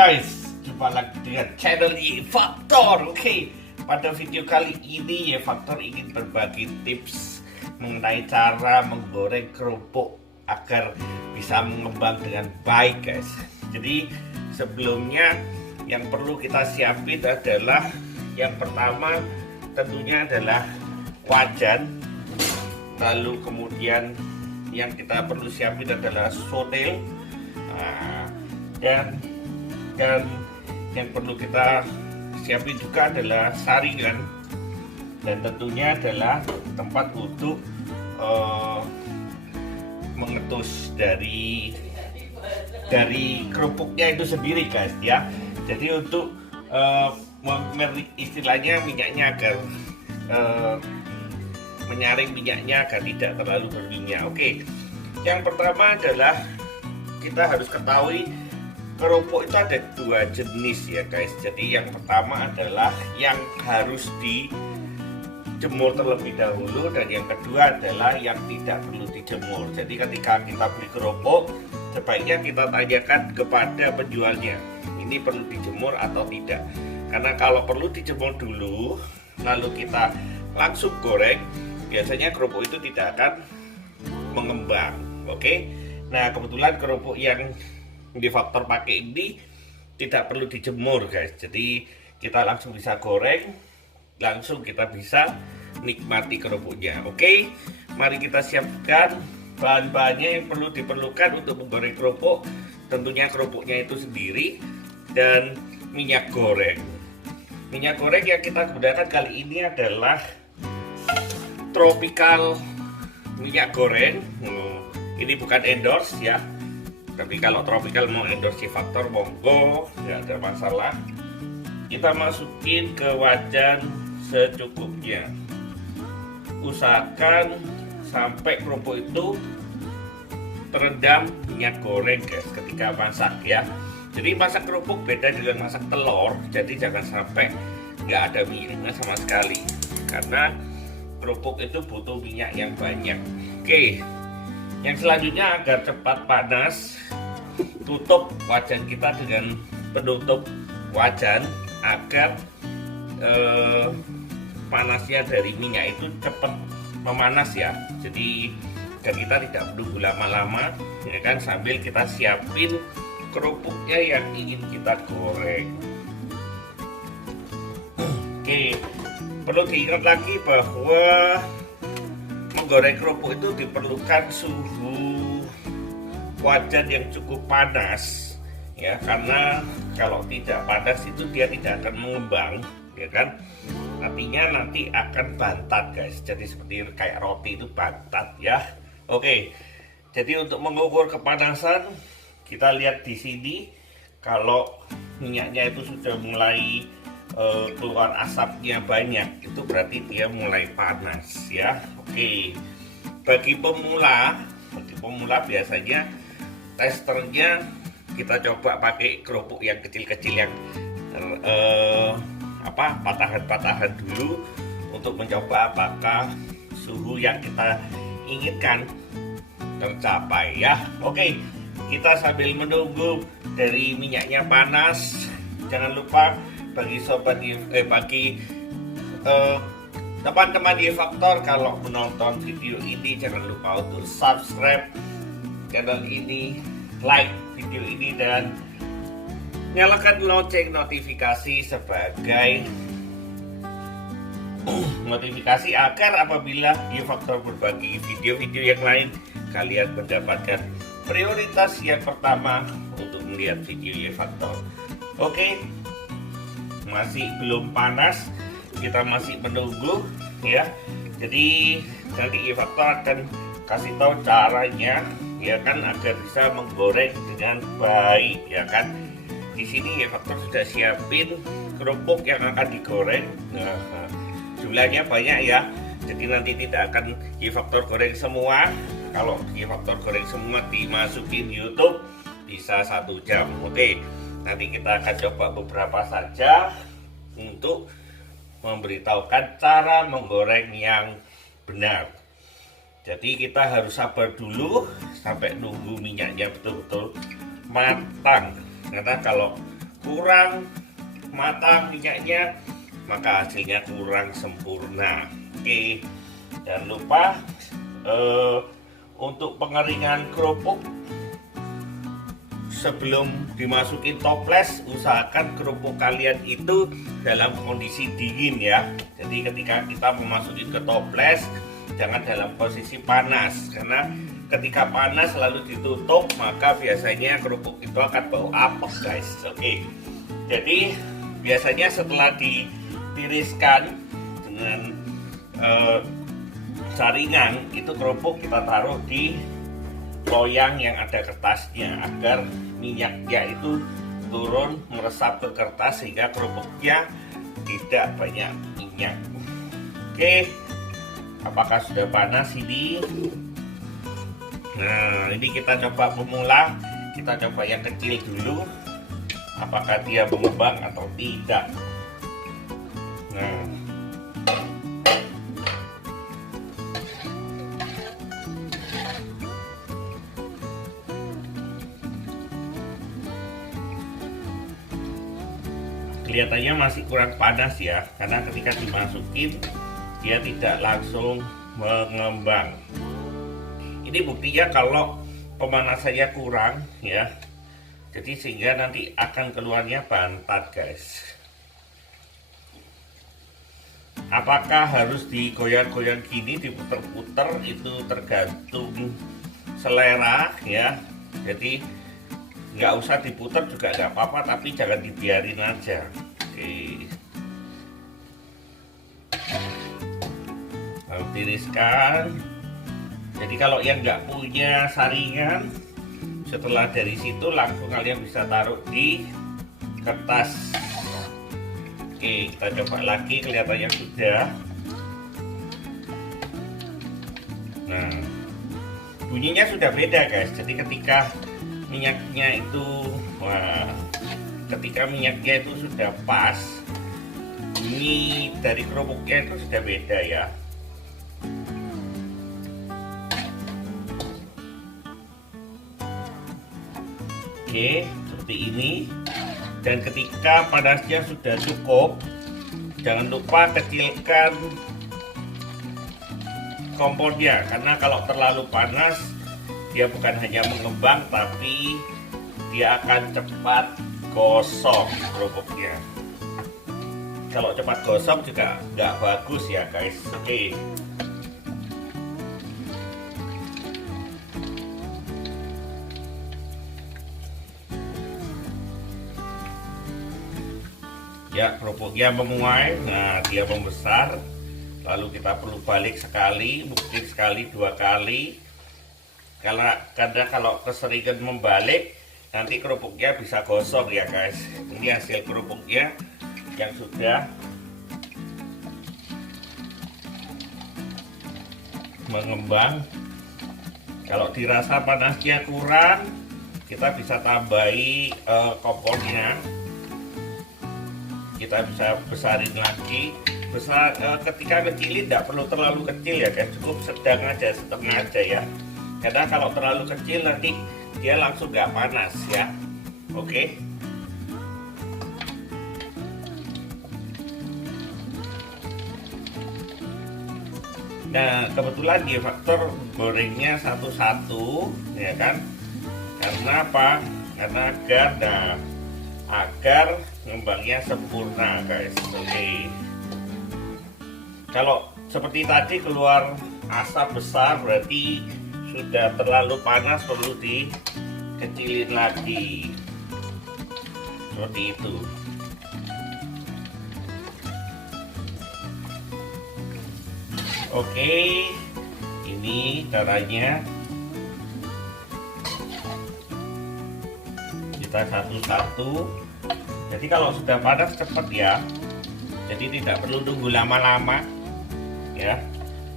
guys, jumpa lagi dengan channel Y Faktor. Oke, pada video kali ini Y Faktor ingin berbagi tips mengenai cara menggoreng kerupuk agar bisa mengembang dengan baik guys. Jadi sebelumnya yang perlu kita siapin adalah yang pertama tentunya adalah wajan. Lalu kemudian yang kita perlu siapin adalah sotel. Dan yang perlu kita siapin juga adalah saringan, dan tentunya adalah tempat untuk mengetus dari kerupuknya itu sendiri guys ya. Jadi untuk istilahnya minyaknya agar menyaring minyaknya agar tidak terlalu berminyak. Oke, yang pertama adalah kita harus ketahui kerupuk itu ada dua jenis ya guys. Jadi yang pertama adalah yang harus dijemur terlebih dahulu, dan yang kedua adalah yang tidak perlu dijemur. Jadi ketika kita beli kerupuk, sebaiknya kita tanyakan kepada penjualnya, ini perlu dijemur atau tidak. Karena kalau perlu dijemur dulu, lalu kita langsung goreng, biasanya kerupuk itu tidak akan mengembang. Oke, nah kebetulan kerupuk yang di Faktor pakai ini tidak perlu dijemur guys, jadi kita langsung bisa goreng, langsung kita bisa nikmati kerupuknya. Oke, mari kita siapkan bahan-bahannya yang perlu diperlukan untuk menggoreng kerupuk. Tentunya kerupuknya itu sendiri dan minyak goreng. Minyak goreng yang kita gunakan kali ini adalah Tropical minyak goreng. Ini bukan endorse ya, tapi kalau Tropical mau endorse Faktor monggo, nggak ada masalah. Kita masukin ke wajan secukupnya. Usahakan sampai kerupuk itu terendam minyak goreng guys ketika masak ya. Jadi masak kerupuk beda dengan masak telur, jadi jangan sampai nggak ada minyaknya sama sekali, karena kerupuk itu butuh minyak yang banyak. Oke, yang selanjutnya agar cepat panas, tutup wajan kita dengan penutup wajan agar panasnya dari minyak itu cepat memanas ya. Jadi agar kita tidak menunggu lama-lama ya kan, sambil kita siapin kerupuknya yang ingin kita goreng. Oke, perlu diingat lagi bahwa menggoreng kerupuk itu diperlukan suhu wajan yang cukup panas ya, karena kalau tidak panas itu dia tidak akan mengembang ya kan, artinya nanti akan bantat guys. Jadi seperti kayak roti itu bantat ya. Oke, jadi untuk mengukur kepanasan kita lihat di sini, kalau minyaknya itu sudah mulai keluar asapnya banyak, itu berarti dia mulai panas ya. Oke, bagi pemula biasanya testernya kita coba pakai kerupuk yang kecil-kecil yang patahan-patahan dulu untuk mencoba apakah suhu yang kita inginkan tercapai ya. Oke, kita sambil menunggu dari minyaknya panas, jangan lupa bagi teman-teman Y Faktor, kalau menonton video ini jangan lupa untuk subscribe channel ini, like video ini, dan nyalakan lonceng notifikasi sebagai notifikasi agar apabila Y Faktor berbagi video-video yang lain, kalian mendapatkan prioritas yang pertama untuk melihat video Y Faktor. Oke, masih belum panas, kita masih menunggu ya. Jadi nanti Y Faktor akan kasih tahu caranya ya kan, agar bisa menggoreng dengan baik ya kan. Di sini Y Faktor sudah siapin kerupuk yang akan digoreng. Nah, jumlahnya banyak ya, jadi nanti tidak akan Y Faktor goreng semua. Kalau Y Faktor goreng semua dimasukin YouTube bisa 1 jam. Oke, nanti kita akan coba beberapa saja untuk memberitahukan cara menggoreng yang benar. Jadi kita harus sabar dulu sampai nunggu minyaknya betul-betul matang. Karena kalau kurang matang minyaknya, maka hasilnya kurang sempurna. Oke, jangan lupa untuk pengeringan kerupuk, sebelum dimasukin toples usahakan kerupuk kalian itu dalam kondisi dingin ya. Jadi ketika kita memasukin ke toples jangan dalam posisi panas, karena ketika panas lalu ditutup maka biasanya kerupuk itu akan bau apek guys. Oke, jadi biasanya setelah ditiriskan dengan saringan itu kerupuk kita taruh di loyang yang ada kertasnya agar minyaknya itu turun meresap ke kertas sehingga kerupuknya tidak banyak minyak. Oke, apakah sudah panas ini? Nah, ini kita coba pemula, kita coba yang kecil dulu, apakah dia mengembang atau tidak. Nah, kelihatannya masih kurang panas ya, karena ketika dimasukin dia tidak langsung mengembang. Ini buktinya kalau pemanasannya kurang ya, jadi sehingga nanti akan keluarnya bantat guys. Apakah harus digoyang-goyang gini, diputer-puter, itu tergantung selera ya. Jadi nggak usah diputer juga nggak apa-apa, tapi jangan dibiarin aja. Oke, lalu tiriskan. Jadi kalau yang nggak punya saringan, setelah dari situ langsung kalian bisa taruh di kertas. Oke, kita coba lagi, kelihatannya sudah. Nah, bunyinya sudah beda guys. Jadi ketika minyaknya itu, ketika minyaknya itu sudah pas, bunyi dari kerupuknya itu sudah beda ya. Oke, seperti ini. Dan ketika panasnya sudah cukup, jangan lupa kecilkan kompornya, karena kalau terlalu panas dia bukan hanya mengembang tapi dia akan cepat gosong kerupuknya. Kalau cepat gosong juga nggak bagus ya guys. Oke, ya, kerupuknya menguai. Nah, dia membesar, lalu kita perlu balik sekali, mungkin sekali, 2 kali. Karena kalau keseringan membalik nanti kerupuknya bisa gosong ya guys. Ini hasil kerupuknya yang sudah mengembang. Kalau dirasa panasnya kurang, kita bisa tambahi kompornya. Kita bisa besarin lagi. Ketika kecilin tidak perlu terlalu kecil ya guys, cukup sedang aja, setengah aja ya. Karena kalau terlalu kecil nanti dia langsung nggak panas ya. Oke. Nah, kebetulan dia faktor gorengnya satu-satu ya kan. Karena apa? Karena agar ngembangnya sempurna guys. Oke. Kalau seperti tadi keluar asap besar berarti sudah terlalu panas, perlu dikecilin lagi. Seperti itu. Oke, ini caranya. Kita satu-satu. Jadi kalau sudah panas cepat ya. Jadi tidak perlu tunggu lama-lama ya.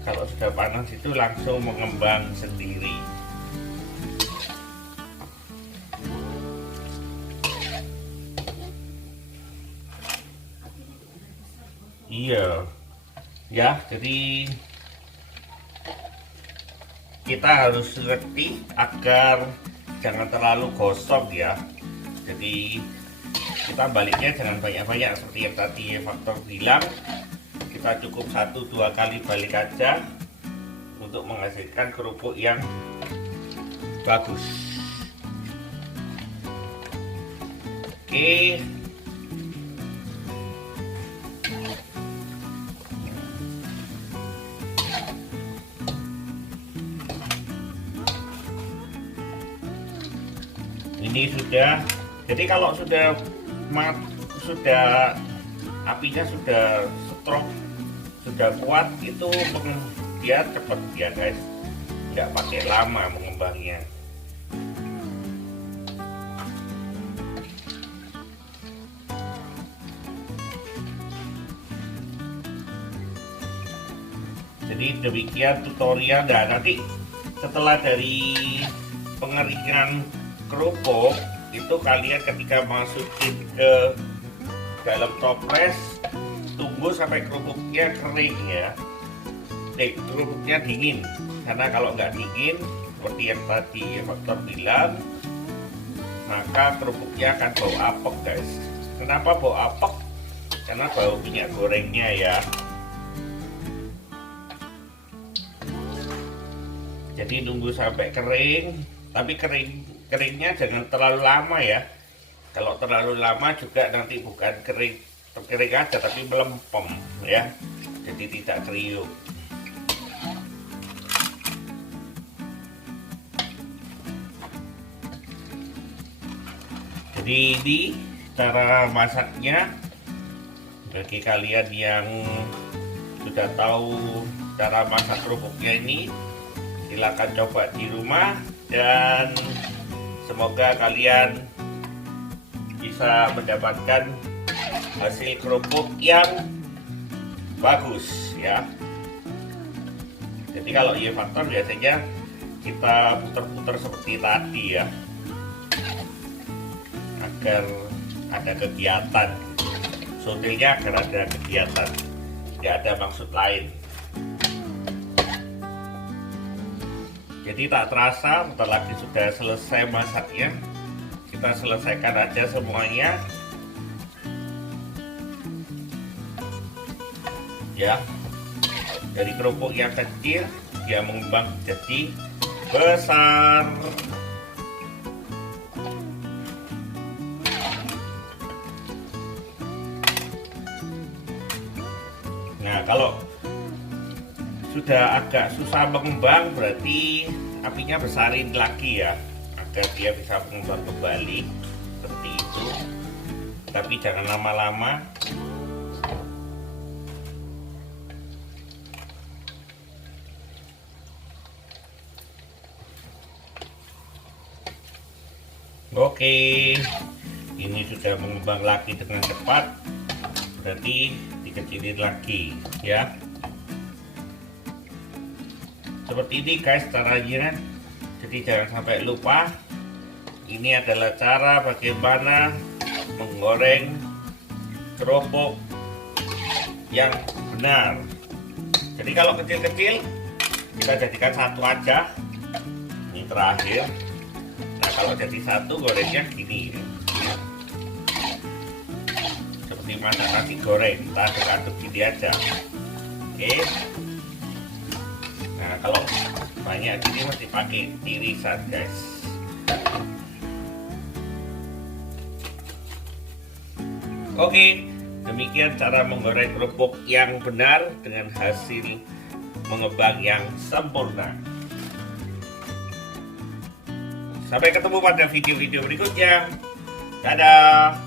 Kalau sudah panas itu langsung mengembang sendiri. Iya. Ya, jadi kita harus ngerti agar jangan terlalu gosong ya. Jadi kita baliknya jangan banyak-banyak seperti yang tadi Faktor bilang. Kita cukup 1-2 kali balik aja untuk menghasilkan kerupuk yang bagus. Oke. Ini sudah. Jadi kalau sudah apinya sudah strong, sudah kuat, itu dia cepat ya guys, nggak pakai lama mengembangnya. Jadi demikian tutorial. Dan nanti setelah dari pengeringan kerupuk itu, kalian ketika masukin ke dalam toples, tunggu sampai kerupuknya kering ya. Kerupuknya dingin, karena kalau nggak dingin seperti yang tadi Faktor bilang, maka kerupuknya akan bau apek guys. Kenapa bau apek? Karena bau minyak gorengnya ya. Jadi nunggu sampai kering, tapi keringnya jangan terlalu lama ya. Kalau terlalu lama juga nanti bukan kering aja, tapi melempem ya, jadi tidak kriuk. Jadi ini cara masaknya. Bagi kalian yang sudah tahu cara masak kerupuknya ini, silakan coba di rumah, dan semoga kalian bisa mendapatkan hasil kerupuk yang bagus ya. Jadi kalau Faktor biasanya kita putar-putar seperti tadi ya, agar ada kegiatan. Sotilnya agar ada kegiatan, tidak ada maksud lain. Jadi tak terasa bentar lagi sudah selesai masaknya. Kita selesaikan aja semuanya ya. Dari kerupuk yang kecil dia mengembang jadi besar. Nah, kalau sudah agak susah mengembang, berarti apinya besarin lagi ya, agar dia bisa mengembang kembali seperti itu. Tapi jangan lama-lama. Oke, ini sudah mengembang lagi dengan cepat, berarti dikecilin lagi ya. Seperti ini guys caranya. Jadi jangan sampai lupa, ini adalah cara bagaimana menggoreng kerupuk yang benar. Jadi kalau kecil-kecil kita jadikan satu aja, ini terakhir. Nah kalau jadi satu gorengnya gini, seperti masak nasi goreng, kita aduk-aduk gini aja. Oke. Nah kalau banyak gini masih pakai tirisan guys. Oke, demikian cara menggoreng kerupuk yang benar dengan hasil mengembang yang sempurna. Sampai ketemu pada video-video berikutnya. Dadah.